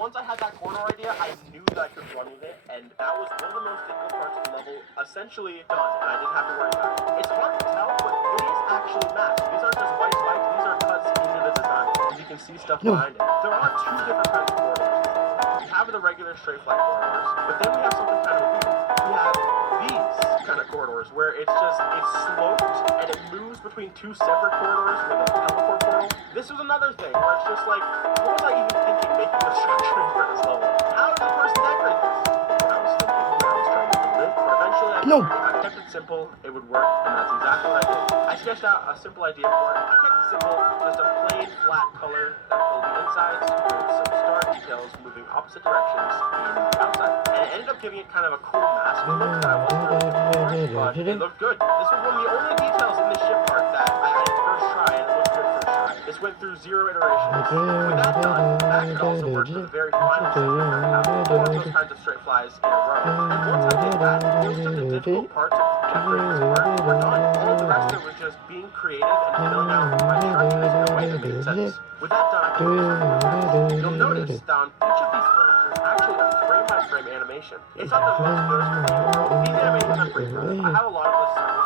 once I had that corridor idea, I knew that I could run with it, and that was one of the most difficult parts of the level, essentially done, and I didn't have to worry about it. It's hard to tell, but it is actually masked. These aren't just white spikes, these are cuts into the design. As you can see stuff behind it. There are two different kinds of corridors. We have the regular straight flat corridors, but then we have something kind of weird. We have these kind of corridors where it's sloped and it moves between two separate corridors with a teleport portal. This was another thing where it's just like, what was I even thinking making the structure for this level? How did the person decorate this? What I was thinking when I was trying to build it, but eventually I figured if I kept it simple, it would work, and that's exactly what I did. I sketched out a simple idea for it. I kept it simple, just a plain flat color that filled the insides with some star details moving opposite directions in the outside. And it ended up giving it kind of a cool mask look that I wasn't really looking for, but it looked good. This was one of the only details in this ship part that I added first try, and it looked good first try. This went through 0 iterations. With that done, that could also work for the very final second where I have 4 of those kinds of straight flies in a row. And once I did that, most of the difficult parts of decorating this part were done. All the rest of it was just being creative and filling out my structures in a way that made sense. With that done, I can do something. You'll notice that on each of these orbs, there's actually a frame-by-frame animation. It's not the most noticeable thing in the world. These animations are pretty cool. I have a lot of the circle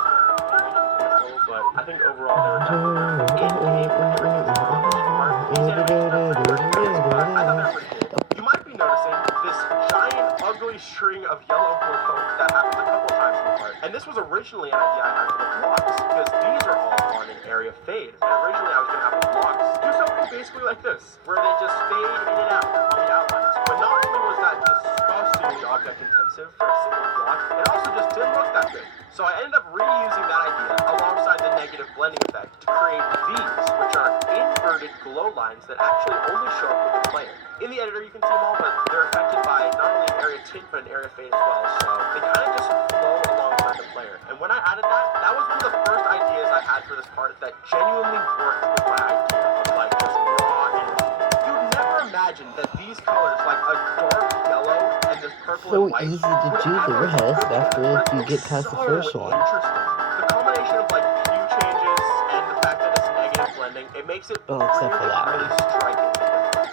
animations in this level, but I think overall they were definitely in-game for everything's on this part. These animations are pretty ridiculous, but I thought they were pretty cool. You might be noticing this giant, ugly string of yellow glow that happens a couple times in the part. And this was originally an idea I had for the blocks, because these are all on an area fade. And originally I was going to have the blocks do something basically like this, where they just fade in and out on the outlines. But not only was that disgustingly object intensive for a single block, it also just didn't look that good. So I ended up reusing that idea alongside the negative blending effect to create these, which are inverted glow lines that actually only show up with the player. In the editor you can see them all, but they're affected by not only an area tint but an area fade as well, so they kind of just flow alongside the player. And when I added that, that was one of the first ideas I had for this part that genuinely worked with my idea of like just raw energy. You'd never imagine that these colors, like a dark yellow and this purple So and white, easy to do the rest after you get past the first one. Interesting. The combination of like hue changes and the fact that it's negative blending, it makes it except for that really striking.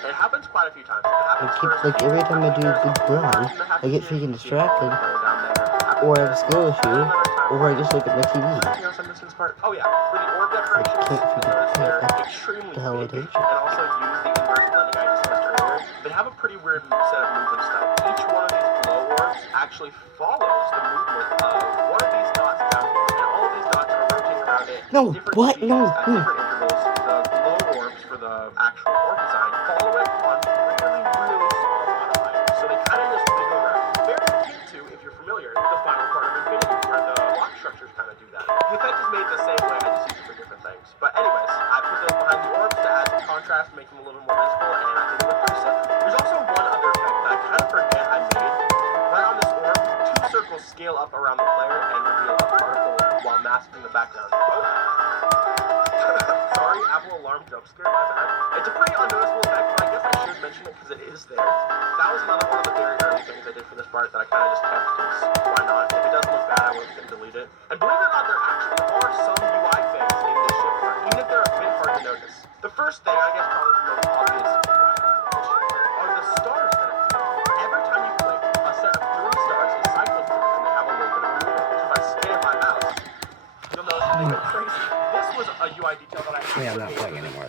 And it happens quite a few times. It happens first, like every time I do a good run, I get freaking distracted, or I have a skill issue, or I just look at my TV. Anything else I missed in this part? Oh yeah, for the orb decorations, they're extremely big, and also use the inverse blending I discussed earlier. They have a pretty weird set of movement style. Each one of these glow orbs actually follows the movement of one of these dots down here, and all of these dots are rotating around it at different speeds at different intervals. The glow orbs for the actual orb design follow it on really, really small modifiers, so they kind of just wiggle around. Very akin to, if you're familiar, the final part of Infinity, where the block structures kind of do that. The effect is made the same way, I just use it for different things. But anyways, I put those behind the orbs to add some contrast, make them a little bit more visible, and I think it looks pretty sick. There's also one other effect that I kind of forget I made. Right on this orb, 2 circles scale up around the player and reveal a particle while masking the background. Oh. Sorry, Apple alarm jump scare, my bad. It's a pretty unnoticeable effect, but I guess I should mention it because it is there. That was another one of the very early things I did for this part that I kind of just kept because why not? If it doesn't look bad, I wasn't going to delete it. And believe it or not, there actually are some UI things in this ship part, even if they're a bit hard to notice. The first thing, I guess probably the most obvious UI element of this ship part, are the stars that appear. Every time you click, a set of 3 stars is cycled through and they have a little bit of movement. So if I spam my mouse, you'll notice they go crazy. This was a UI detail that I I'm not playing anymore.